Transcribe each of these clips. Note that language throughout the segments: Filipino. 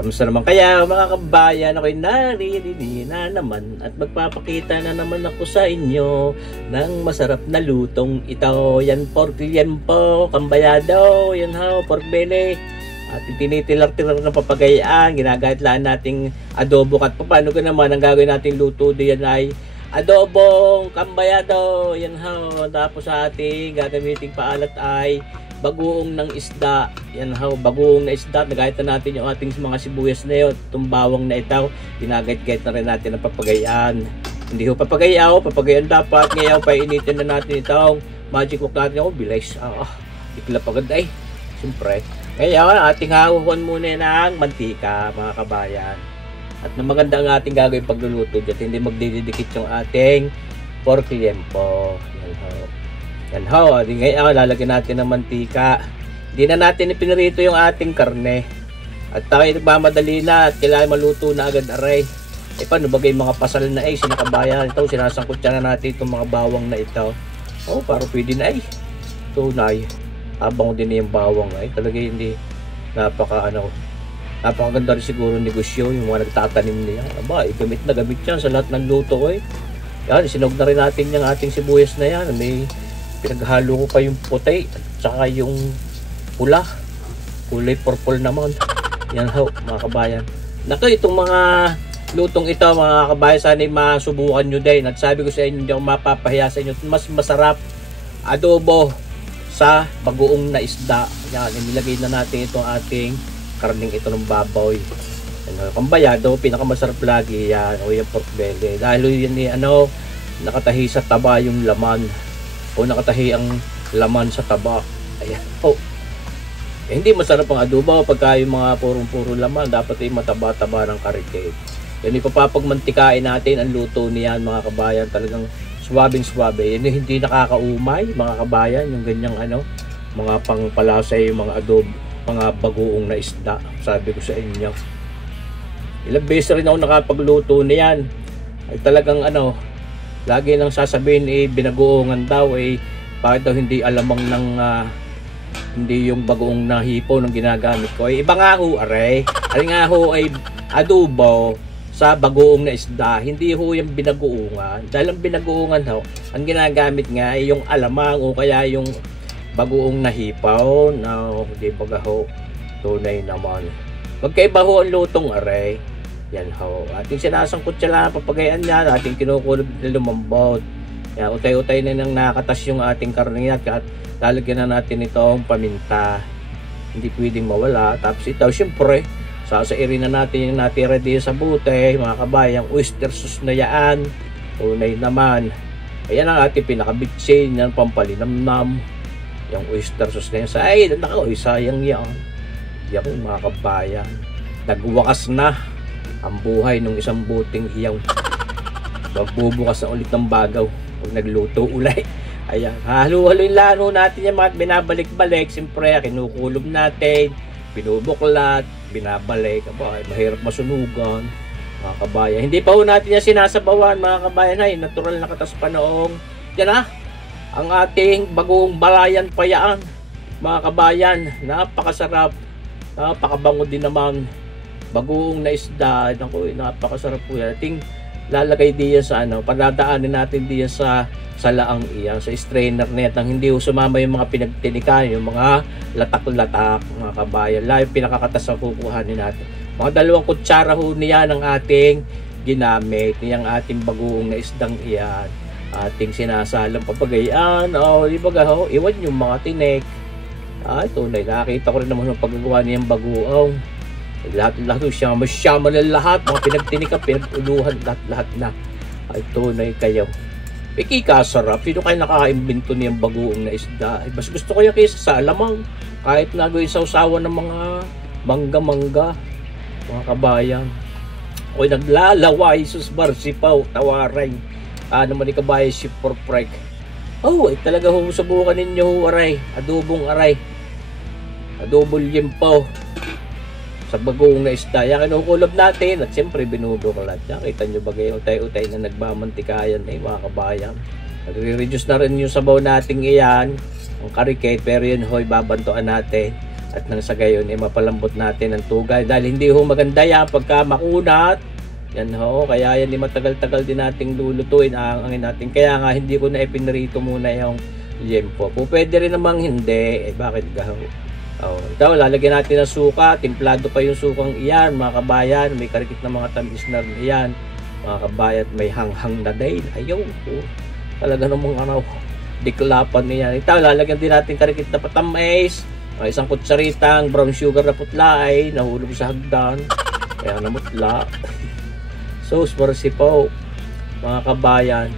Kamusta naman kaya mga kabayan? Ako'y naririnig na naman at magpapakita na naman ako sa inyo ng masarap na lutong ito. Yan pork liempo, kambayado, yan ho, pork belly. At tinitilar-tilar na papagayaan, ginagahit lang nating adobo. At paano ko naman ang gagawin nating luto diyan ay adobong kambayado, yan ho. Tapos sa ating gagamiting paalat ay bagoong ng isda. Yan ho, bagoong na isda. Nagahit na natin yung ating mga sibuyas na yun. Itong bawang na ito, ginagahit-gahit na rin natin ang papagayaan. Hindi ho papagayaw, papagayaan dapat. Ngayon, painitin na natin itong magic wok natin. Ako, bilis. Iklap agad ay. Siyempre. Ngayon, ating hahuhon muna ng mantika, mga kabayan. At na maganda ang ating gagawin pagluluto dyan. Hindi magdidikit yung ating pork liempo. Yan ho. Yan ho, ngayon lalagyan natin ng mantika. Hindi na natin ipinirito yung ating karne. At tayo nagmamadali na at kailangan maluto na agad aray. Paano bagay mga pasal na sinakabayan ito, sinasangkot na natin itong mga bawang na ito. Parang pwede na tunay. Habang din yung bawang talaga hindi napakaganda rin siguro negosyo yung mga nagtatanim niya. Gamit na gamit yan sa lahat ng luto Yan, sinog na rin natin yung ating sibuyas na yan. May pinaghalo ko pa yung puti at saka yung pula, kulay purple naman. Yan ho, mga kabayan. Naku, itong mga lutong ito mga kabayan, sana masubukan nyo din. At sabi ko sa inyo, hindi ako mapapahiya sa inyo, mas masarap adobo sa bagoong na isda. Yan, inilagay na natin itong ating karning ito ng baboy. Kambayado, pinakamasarap lagi yan, o yung pork belly. Dahil yun nakatahi sa taba yung laman. Nakatahi ang laman sa taba. Ayan po. Hindi masarap ang adobo pagka yung mga purong-puro laman. Dapat yung mataba-taba ng karikate. Yan, ipapapagmantikain natin ang luto niyan mga kabayan. Talagang swabing-swabe. Yan hindi nakakaumay mga kabayan. Yung ganyang mga pangpalasa yung mga adobo, mga bagoong na isda. Sabi ko sa inyo. Ilang beses rin ako nakapagluto niyan. Ay talagang lagi nang sasabihin binagoongan daw bakit daw hindi alamang ng hindi yung bagoong na hipo ng ginagamit ko iba nga ho aray nga ho ay adobo sa bagoong na isda, hindi ho yung binagoongan. Dahil ang binagoongan ho ang ginagamit nga ay yung alamang o kaya yung bagoong na hipaw na hindi baga ho tunay naman. Magkaiba ho ang lutong aray. Yan ho. Ating sinasangkot siya lang papagayan niya. Ating kinukulog na lumambot. Yan, utay-utay na nang nakatas yung ating karne at lalagyan na natin itong paminta. Hindi pwedeng mawala. Tapos ito, syempre, sasairin na natin yung natira din sa bute. Mga kabayang, oyster sauce na yan. Tunay naman. Ayan ang ating pinakabitsin. Yan, pampalinamnam. Yung oyster sauce na yan. Sayang yan. Yan, mga kabayan. Nagwakas na ang buhay ng isang buting iyaw. Magbubukas na ulit ng bagaw pag nagluto ulit. Ayan, halo-haloin lang natin yung mga binabalik-balik. Siyempre, kinukulob natin, binubuklat, binabalik. Mahirap masunugan, mga kabayan. Hindi pa ho natin yung sinasabawan, mga kabayan. Natural na katas pa noong. Yan ang ating bagoong balayan payaan, mga kabayan. Napakasarap, napakabango din naman. Bagoong na isda, napakasarap po yan. Ating lalagay diyan sa padadaanin natin diyan sa laang iyan, sa strainer net nang hindi sumama yung mga pinagtinikan, yung mga latak-latak, mga kabayan. Yung pinakakatas ang kukuhanin natin. Mga 2 kutsara ho niyan ang ating ginamit, niyang ating bagoong na isdang iyan. Ating sinasalang papagayaan, iwan yung mga tinik. Tunay, nakakita ko rin naman yung paggagawa niyang bagoong. Lahat siya, masyama na lahat, mga pinagtinika, pinaguluhan, lahat na. Tunay kayo. Ikikasarap, sino kayo nakaka-imbento niyang bagoong na isda? Mas gusto ko yung kaysa sa alamang, kahit na gawin sa usawan ng mga mangga-mangga, mga kabayan. Ako'y naglalaway, sus barsipaw, tawaray. Naman ni kabayan si porprek. Talaga subukan ninyo, aray, adobong aray. Adobong liempo. Sa bagoong na isda. Yan, kinukulob natin at siyempre binubuklat. Yan, kita nyo ba kayo, utay-utay na nagmamantikayan mga kabayan. Nagre-reduce na rin yung sabaw natin iyan, ang karikate, pero yun babantuan natin. At nang sa gayon, mapalambot natin ang tugay. Dahil hindi ho maganda yan pagka makunat. Yan ho, kaya yan matagal-tagal din nating lulutuin, aangin natin. Kaya nga hindi ko na ipinrito muna yung liempo. Pwede rin namang hindi. Bakit gaho? Ito, lalagyan natin ng suka. Timplado pa yung sukang iyan, mga kabayan. May karikit na mga tamis na rin iyan. Mga kabayan, may hanghang na din. Ayaw. Talaga namang diklapan niya. Ito, lalagyan din natin karikit na patamis. Isang kutsaritang brown sugar na putla ay nahulog sa hagdan. Kaya namutla. Sauce marsi po, mga kabayan.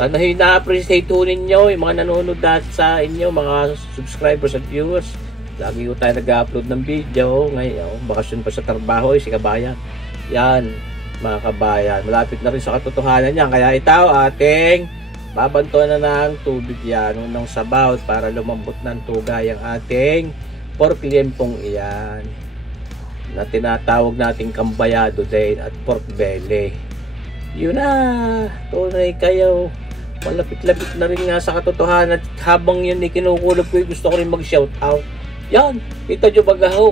Sana na-appreciate po ninyo yung mga nanonood sa inyo, mga subscribers at viewers. Lagi ko tayo nag-upload ng video. Ngayon, bakasyon pa sa trabaho, si kabayan. Yan, mga kabayan. Malapit na rin sa katotohanan yan. Kaya ito, ating babantuan na ng tubig yan ng sabaw para lumambot ng tugay ang ating pork liempong iyan na tinatawag nating kambayado din at pork belly. Yun na, tunay kayo. Malapit-lapit na rin nga sa katotohanan. At habang yun kinukulog ko, gusto ko rin mag-shout out. Yan, kita nyo bagaho.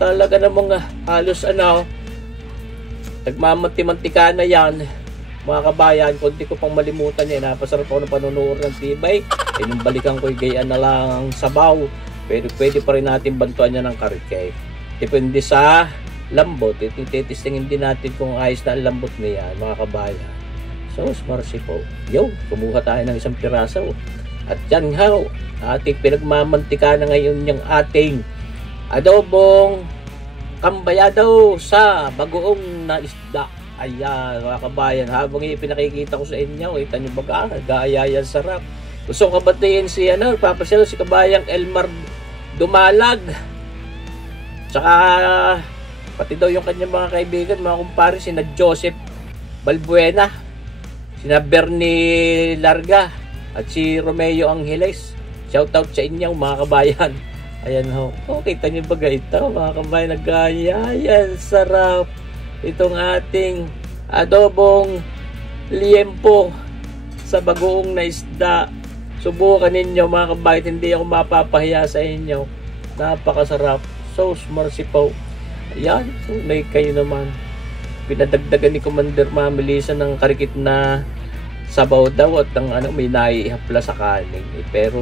Talaga namang halos nagmamanti-mantika na yan. Mga kabayan, kunti ko pang malimutan yan. Napasarap ako ng panunood ng tibay. Yung balikan ko, gayaan na lang sabaw. Pero pwede pa rin natin bantuan niya ng karike. Depende sa lambot. Titistingin din natin kung ayos na ang lambot niya, mga kabayan. So, smarsi po. Yo, kumuha tayo ng isang piraso. At yan ating pinagmamantika na ngayon yung ating adobong kambayado sa bagoong na isda. Ayan, mga kabayan. Habang pinakikita ko sa inyo, kita nyo baga, nag-aayayan sarap. Gusto ko batiin si papaselo si kabayang Elmar Dumalag. Tsaka pati daw yung kanyang mga kaibigan, mga kumpare, sina Joseph Balbuena, sina Bernie Larga, at si Romeo Angeles. Shoutout sa inyo, mga kabayan. Ayan ho. Kita nyo ba ito, mga kabayan, nag-aayayan sarap. Itong ating adobong liempo sa bagoong na isda. Subukan ninyo, mga kabayan, hindi ako mapapahiya sa inyo. Napakasarap. Sauce marsi po. Ayan, tunay kayo naman. Pinadagdagan ni Commander Mamilisan ng karikit na sabaw daw at may naihapla sa kanin. Pero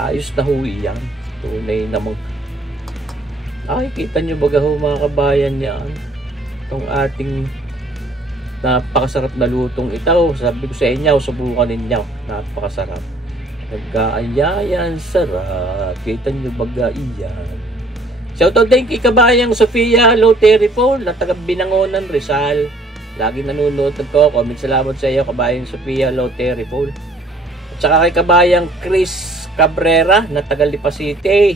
ayos na hui yan. Tunay namang. Ay, kita nyo baga ho, mga kabayan, yan. Itong ating napakasarap na lutong ito. Sabi ko sa inyo, subukan ninyo. Napakasarap. Nag-aayayan sarap. Kita nyo baga iyan. Shoutout din kay kabayang Sofia Loteri po na taga Binangonan, Rizal. Lagi nanonood ko. Comment salamat sa iyo, kabayang Sofia Loteri po. At saka kay kabayang Chris Cabrera na taga Lipa City.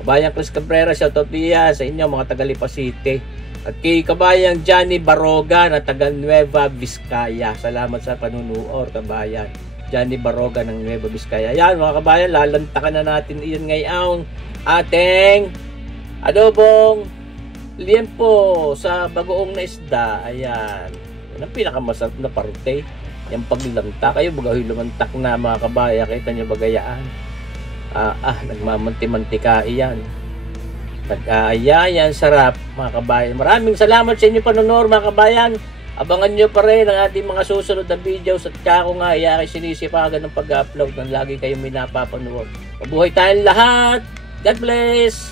Kabayang Chris Cabrera, shoutout niya sa inyo, mga taga Lipa City. At kay kabayang Johnny Baroga na taga Nueva Vizcaya. Salamat sa panunood, kabayan. Johnny Baroga ng Nueva Vizcaya. Yan, mga kabayan, lalantakan na natin iyon ngayon ating adobong liempo sa bagoong na isda. Ayan. Yan ang pinakamasarap na parte. Yung paglanta. Kayo bagahoy lumantak na, mga kabaya. Kita nyo bagayaan. Nagmamanti-mantika iyan. Nag-aayayan. Sarap, mga kabayan. Maraming salamat sa inyo panonood, mga kabayan. Abangan nyo pa rin ang ating mga susunod na videos. At kako nga, iyakay sinisipagan ng pag-upload ng lagi kayong may napapanood. Mabuhay tayong lahat. God bless!